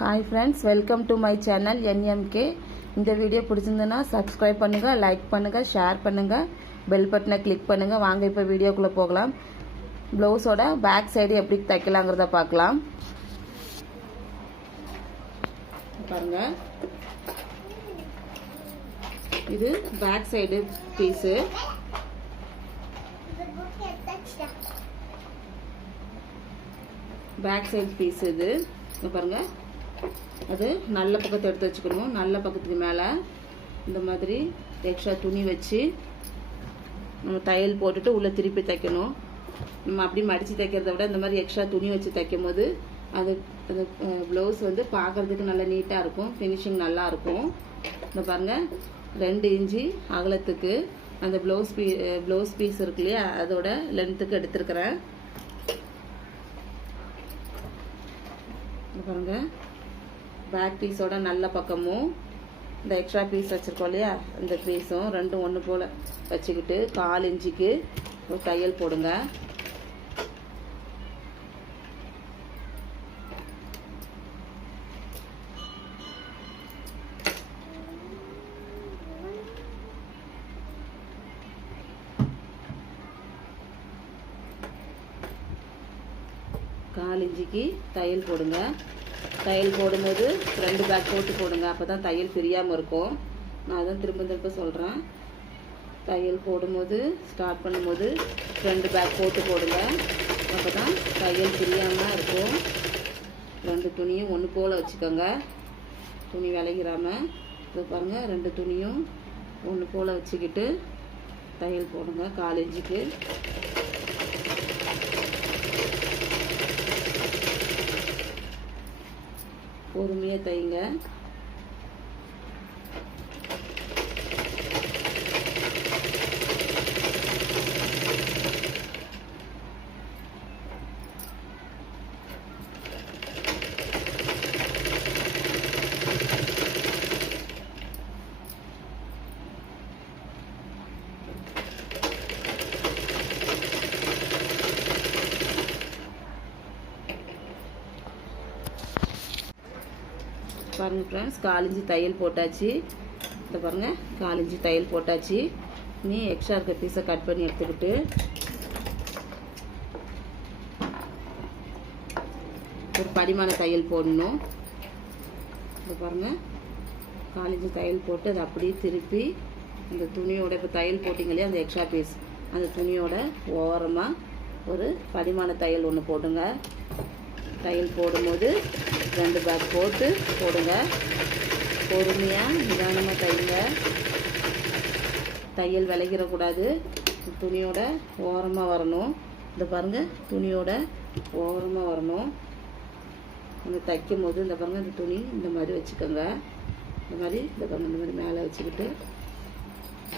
Hi friends, welcome to my channel NMK। இந்த வீடியோ பிடிச்சிருந்தனா சப்ஸ்கிரைப் பண்ணுங்க, லைக் பண்ணுங்க, ஷேர் பண்ணுங்க, பெல் பட்டனை கிளிக் பண்ணுங்க। வாங்க இப்போ வீடியோக்குள்ள போகலாம்। ப்ளவுஸோட பேக் சைடு எப்படி தைக்கலாம்ங்கறத பார்க்கலாம்। பாருங்க, இது back side piece. Back side piece இது பாருங்க। அது நல்ல பக்கத்தை எடுத்து வச்சுக்கணும்। நல்ல பக்கத்துக்கு மேலே இந்த மாதிரி எக்ஸ்ட்ரா துணி வச்சு நம்ம தையல் போட்டுட்டு உள்ளே திருப்பி தைக்கணும்। நம்ம அப்படி மடித்து தைக்கிறத விட இந்த மாதிரி எக்ஸ்ட்ரா துணி வச்சு தைக்கும் போது அது அந்த ப்ளவுஸ் வந்து பார்க்குறதுக்கு நல்லா நீட்டாக இருக்கும், ஃபினிஷிங் நல்லா இருக்கும்। இந்த பாருங்கள், 2 இன்ச்சு அகலத்துக்கு அந்த ப்ளவுஸ் பீஸ் இருக்கு இல்லையா, அதோட லென்த்துக்கு எடுத்துருக்கிறேன்। பாருங்கள், பேக் பீஸோட நல்ல பக்கமும் இந்த எக்ஸ்ட்ரா பீஸ் வச்சுருக்கோம் இல்லையா, இந்த பீஸும் ரெண்டும் ஒன்று போல் வச்சுக்கிட்டு 4 இன்ச்சுக்கு ஒரு தையல் போடுங்க। கால் இன்ச்சுக்கு தையல் போடுங்க। தையல் போடும்போது 2 பேக் போட்டு போடுங்க, அப்போ தான் தையல் பிரியாமல் இருக்கும்। நான் அதான் திரும்ப சொல்கிறேன்। தையல் போடும்போது ஸ்டார்ட் பண்ணும்போது 2 பேக் போட்டு போடுங்க, அப்போ தான் தையல் பிரியாமல் இருக்கும்। 2 துணியும் ஒன்று போல் வச்சுக்கோங்க, துணி விளையிறாமல்। இது பாருங்கள், 2 துணியும் ஒன்று போல் வச்சுக்கிட்டு தையல் போடுங்க 4 இன்ச்சுக்கு। பொறுமையாக தைங்க। பாருங்க ஃப்ரெண்ட்ஸ், 4 இன்ச்சு தையல் போட்டாச்சு। இதை பாருங்க, 4 இன்ச்சு தையல் போட்டாச்சு। நீ எக்ஸ்ட்ரா இருக்க பீஸை கட் பண்ணி எடுத்துக்கிட்டு ஒரு படிமான தையல் போடணும்। இதை பாருங்க, 4 இன்ச்சு தையல் போட்டு அதை அப்படியே திருப்பி அந்த துணியோட, இப்போ தையல் போட்டிங்க இல்லையா அந்த எக்ஸ்ட்ரா பீஸ், அந்த துணியோட ஓரமாக ஒரு படிமான தையல் ஒன்று போடுங்க। தையல் போடும்போது 2 பேக் போட்டு போடுங்க, பொறுமையாக நிதானமாக தைங்க। தையல் விலகிடக்கூடாது, துணியோட ஓரமாக வரணும்। இந்த பாருங்கள், துணியோட ஓரமாக வரணும்। நம்ம தைக்கும் போது இந்த பாருங்கள், இந்த துணி இந்த மாதிரி வச்சுக்கோங்க, இந்த மாதிரி இந்த பாருங்கள், இந்த மாதிரி மேலே வச்சுக்கிட்டு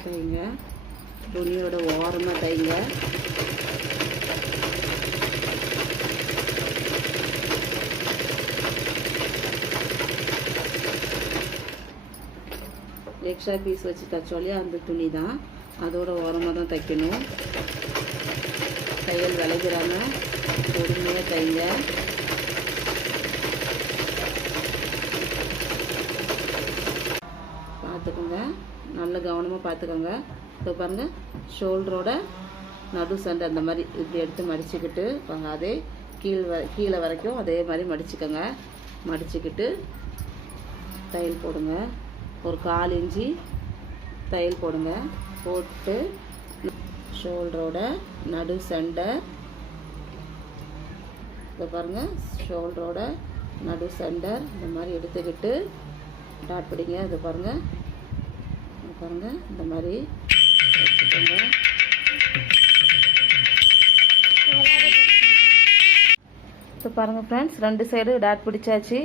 தைங்க, துணியோட ஓரமாக தைங்க। எக்ஸ்ட்ரா பீஸ் வச்சு தைச்சோலையே அந்த துணி தான், அதோட ஓரமாக தான் தைக்கணும்। தையல் விளைகிறாமல் பொறுமையாக தைங்க। பார்த்துக்கோங்க, நல்ல கவனமாக பார்த்துக்கோங்க। இப்போ பாருங்கள், ஷோல்டரோட நடு சண்டை அந்த மாதிரி இப்படி எடுத்து மடிச்சுக்கிட்டு வாங்க, அதே கீழே வரைக்கும் அதே மாதிரி மடிச்சுக்கோங்க। மடிச்சுக்கிட்டு தையல் போடுங்க, ஒரு 4 இன்ச்சு தையல் போடுங்க। போட்டு ஷோல்டரோட நடு சென்டர், இப்போ பாருங்கள், ஷோல்டரோட நடு சென்டர் இந்த மாதிரி எடுத்துக்கிட்டு டாட் பிடிங்க। இது பாருங்கள், இந்த மாதிரி வச்சுக்கோங்க। இப்போ பாருங்கள் ஃப்ரெண்ட்ஸ், 2 சைடு டாட் பிடிச்சாச்சு।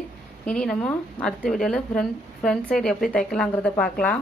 இனி நம்ம அடுத்த வீடியோவில் ஃப்ரண்ட் சைடு எப்படி தைக்கலாங்கிறத பார்க்கலாம்।